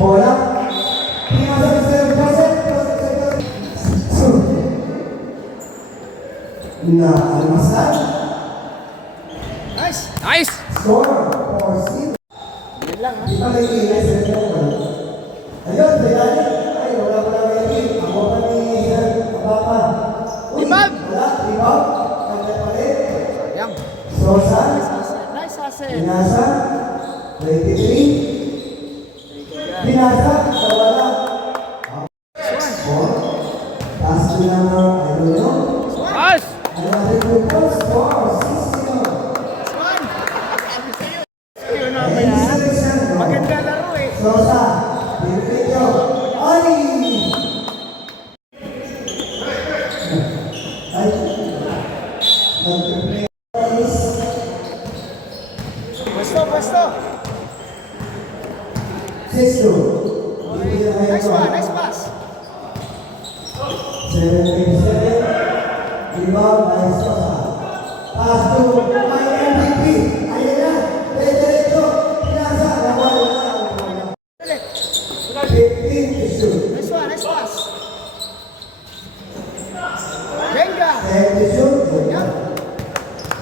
Bola. Pinasa sa Joseph. Na almasan. Nice! Nice! Score for Sid. Yan lang ha. Di pa may kilay sa ito. Ayun, Bidani. Ay, wala pa lang may ako pa ni Sir Abapa. Uy, Ibag! wala, ibag. Kanya pa rin. Sayang. Sosa. Nice hustle. Binasa. 23. Binasa. Nawala. Score. Pass to number, I don't know. Nice! Another good pass. Score. 60. Yun na ba yan? Maganda laro eh. Sosa. Diretso. Ay! Ay. Nag-play. Basto. 6-2. Nice one, nice pass. 7-7. Rebound by Sosa. Pass to my MVP. Ayan na. Diretso. Pinasa. Nawala. 15 to shoot. Nice one, nice pass. Jenga. 10 to shoot.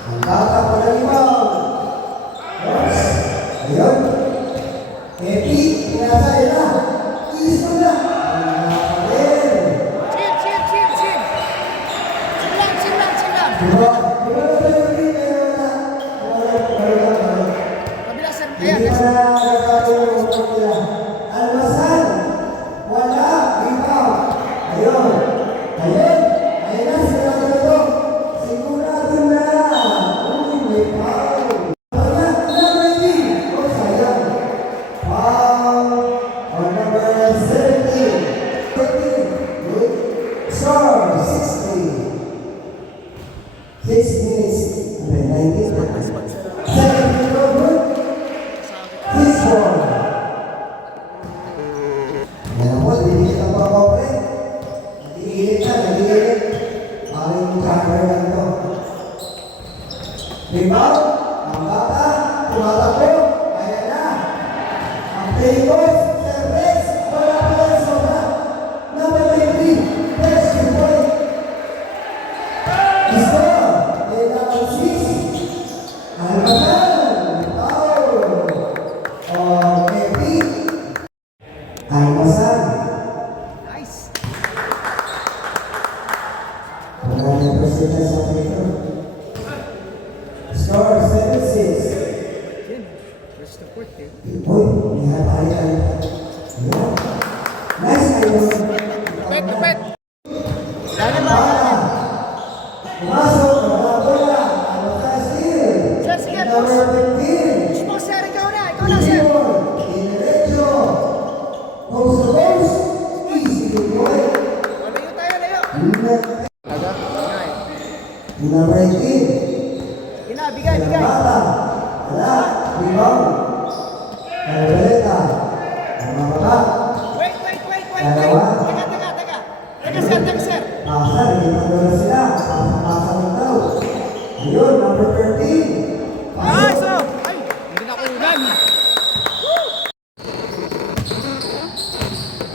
Ang bata pa na rebound. Ayun. Epi. Pinasa. Ayan na. Iso na. Chill. Chill lang. Diba? Kabila sir. Hindi Ayan, pa nice. na nagkakaroon nila. Almasan. Wala. Rebound. Ayun. Ayun na. Sigurado na to. Sigurado na. Uy, may foul. Wala. Number 18. Oh, sayang. Foul on number 17. 13. Good. Score. 60. 6 minutes. 19. Second field goal. His score. Yan ako, dinilit ang mga pre. Nag-iinit. Parang cover lang ito. Rebound. Ang bata. Tumatakbo. Ayan na. Ang playboys. Serves. Wala pa lang sobra. Number 23. First point. Score. Yan ang 6. Almasan. Foul. Epi. Almasan. Nice. Wala na presenta sa prito. Score 7-6. First to fourth eh. Uy, may hatayan. Ayan. Nice kayo. Lupit! Dali ba? Bala. Pumasok. Wala bola. Almasan steal. Sir, sige. Number 15. Push mo sir. Ikaw na sir. Diretso. Post to post. Easy to boy. Layo tayo, layo. Aga? Number 18. Bigay. Bata. Wala. Rebound. Carboleta. Ang baba. Wait. Dalawa. Teka, sir. Pasa. Naging na sila. Pasa ng daw. Ayun. Number 13. Nice! Oh! Ay! Hindi na kunan!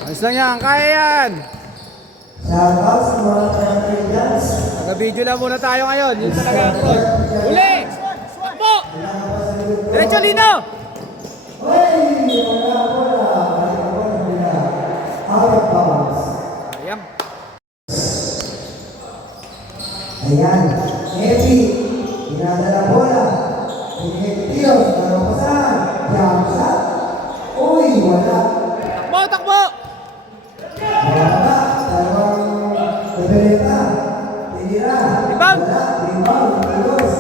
Ayos lang yan! Kaya yan! Shout out sa mga Canadians. Taga-video lang muna tayo ngayon. Yun talaga ang role. Uli! Takbo! Diretso, Lino! Hoy! Wala bola. Wala bola. Out of bounds. Sayang. Ayan. Epi. Pinadala bola. Pinitios. Naropasan. Jump shot. Uy! Wala. Takbo! Wala ba? Dalawang Carboleta. Tinira. Rebound. Wala. Rebound. Tilos.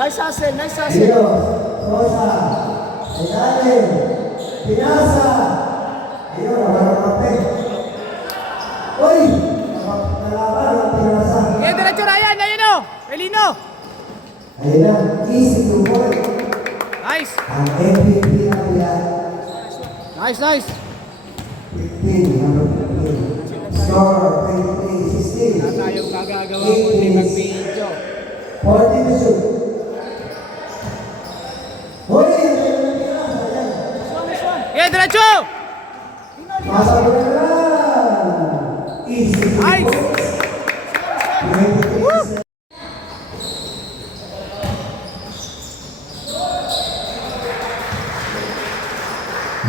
Nice hustle. Tilos. Sosa. Ilalim. Pinasa. Ayun. Wala na kape. Uy! Nalaban ang pinasa. Okay, diretso Ryan! Ayun o! Kay Lino! Ayun na. Easy to boy. Nice! Ang MVP na yan. Nice! 15. Number 15. Score 23-16. Na tayong magagawa mo din mag-video. 40 to shoot. Hoy, ang tayo ng tira. Sayang. Okay, diretso! Masagot na lang. Easy. Nice! 23.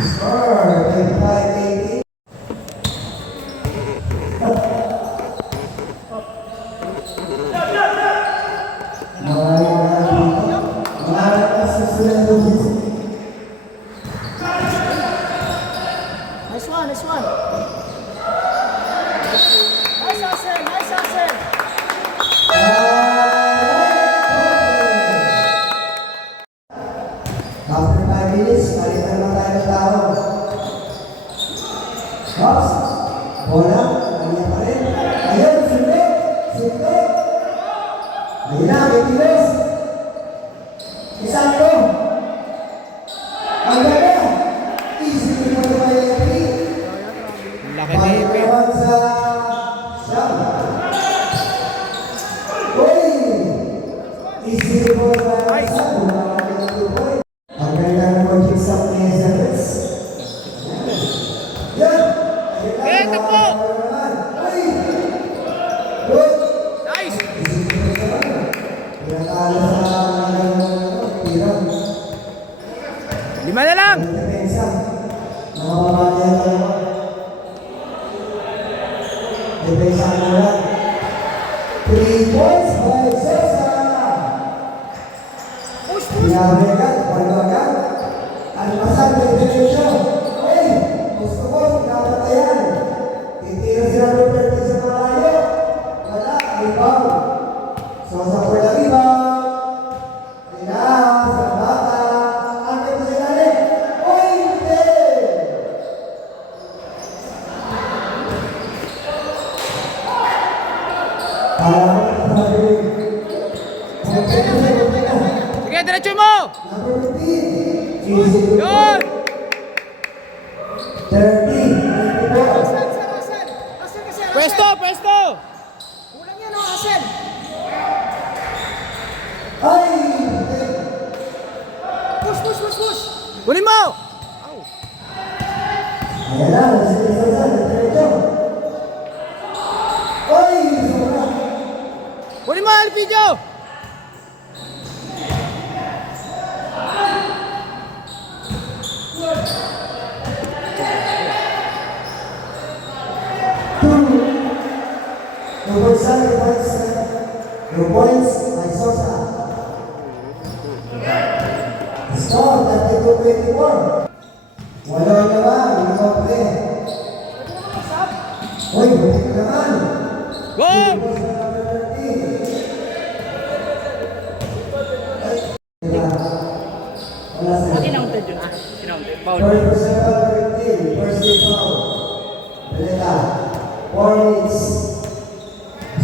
Score, 25-18. Maraming na susunod ng business. Nice one, nice one. Nice hustle, nice hustle. After 5 minutes, palitan lang tayo ng tao. Hops, bola, kanya pa rin. Ayun, sunod, sunod. Ayun na, may tilos. Isang ko. Ang ganda. Easy ko naman sa may three. Laki na Balik ipin. naman sa Siam. Uy! Easy ko naman sa ang ganda ng coaching staff ni Ezebres. Yan! Eh, takbo! Uy! Good! Nice! Pinatalo sa tira. 5 na lang! Depensa. Nakapamali ang dalawa. Depensa ang ulan. 3 points by Sosa. Sinabi agad, walo agad. Almasal, may diretso. Uy! Gusto ko, pinapatayan. Titira sila ng Roberto sa malayo. Wala, rebound. Sosa for the rebound. Kailangan sa bata. Ang kaya sa ilalim. Uy! Hindi! Parang sabi. Sige, diretso mo! Number 15. Easy to Yun! 30. 24. Hustle, hustle. Hustle kasi, hustle. Pwesto, pwesto! Kulang yan, oh, hustle. Ay! Push, push, push, push. Kunin mo! Ayan na, nagsisilisa, nagdiretso. Ay! Sobra. Kunin mo, Alpidio! Number 7 points. 2 points by Sosa. Score, 32-24. Wala naman, nakaple. Uy, buti ka naman. Go! Wala sa Kinaunted yun ah. Kinaunted. Foul. 47-15, first day foul. Peleta, 4 minutes.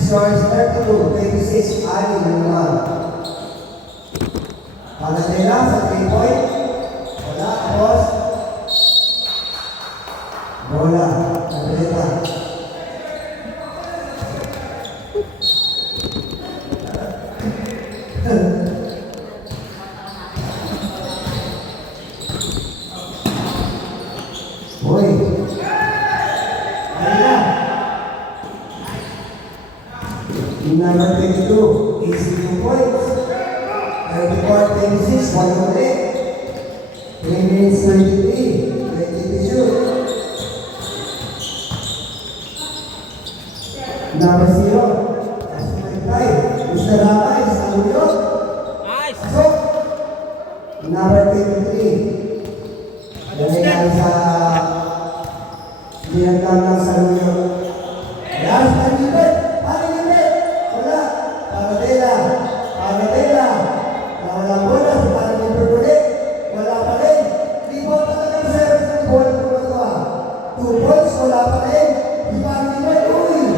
Score is 32-26, Ali ng naman. Palatela sa 3 point. Wala, boss. Bola, Peleta. Uy. Ayun na. Number 22, easy 2 points. 34-26, 1 ulit. 3 minutes 23, 20 to shoot. Number 0, as 25, Mr. Ramay, sa Luyot. Nice! Pasok. Number 23. Dahil lang sa dinagdag ng saluyo. Last na libet. Paano libet? Wala. Paratela. Paratela. Wala bola. Si parang libet ulit. Wala pa rin. 3 points talagang service ng bola ko na ito. 2 points. Wala pa rin. Si parang libet. Uy!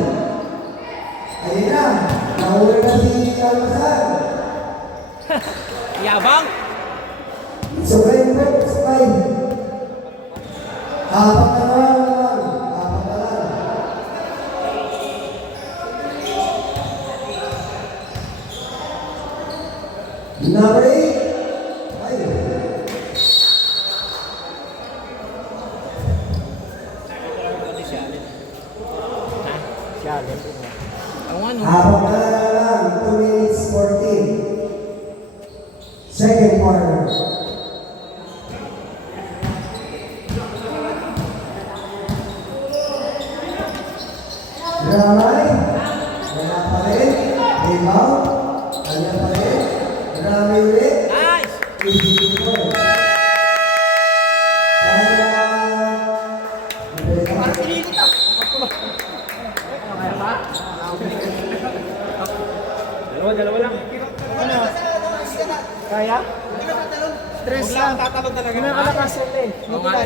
Ayun na. Nahuli na si Almasal. Yabang! Sabay mo. Sabay. Apat na lang. Apat na lang. Number 8. Ay. corner. Ramay, wala pa rin. Rebound, kanya pa rin. Rami ulit. Nice! Easy to score. Dalawa lang. Kaya? Stress lang. Tatalon talaga. Kinakalakas sila eh. Oo nga.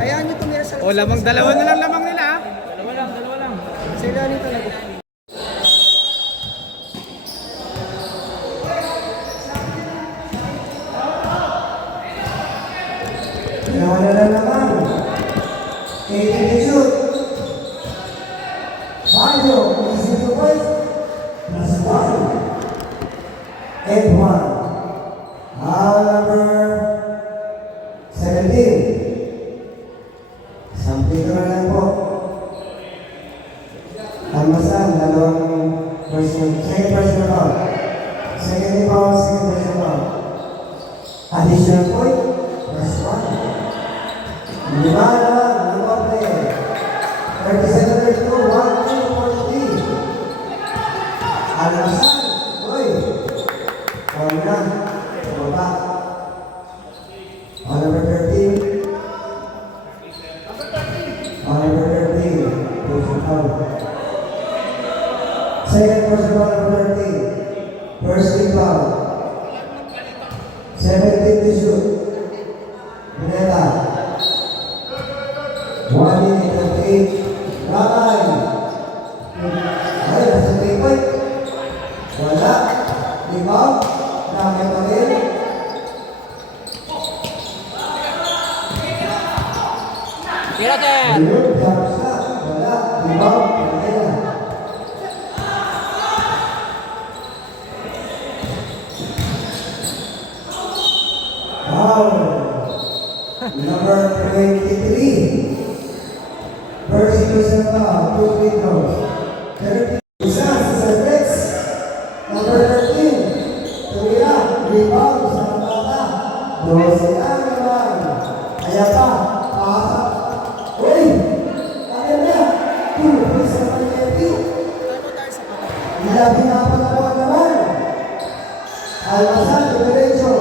Hayaan nyo tumira sa O, lamang dalawa na lang lamang nila ah. Dalawa lang. sa ilalim talaga. Nawala na naman. 80 to shoot. Bayo, easy to point. Plus 1. And 1. Number 17. Sampling ko na lang po. Almasan, dalawang person. Second person round. Second rebound, second person round. Additional point. Plus 1. Lima na, lima player. 37-32, 1-2-43. Almasan, uy. Kami na, sa baba. On number 13. On number 13, person out. Second person on number 13. First rebound. 17 to shoot. Pineta. 1 minute and 8. Ramay. Ay, nasa 3 point. Wala. Rebound. Ramay pa rin. Tira, Ter! Ayun, jumps na. Wala. Rebound. Pineta. Wow. Number 23. Percy Lucena, 2 free throws. 30. Isa sa Celtics. Number 13. Tumira. Rebound sa Mata. 12 na naman. Kaya pa. Paasa. Uy! Kaya na. 2 free sa Malietti. Ilabi na pa na po naman. Almasan, diretso.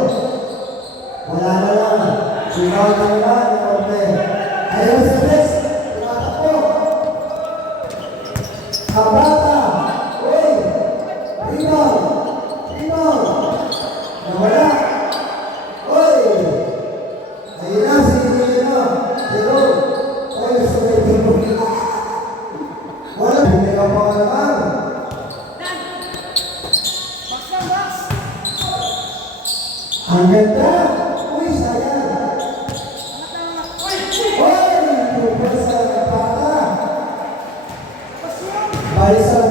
Wala na lang. Rebound na naman. Okay. Ayaw sa Celtics. Tumatakbo. Kabata. Uy! Rebound. Rebound. Nawala. Uy! Ayun na, sige na. Zero. Uy, sabay dito. Wala. Hindi ka pa naman. Ang ganda. Uy, sayang. Uy! Tupad sa Kabata. Balik sa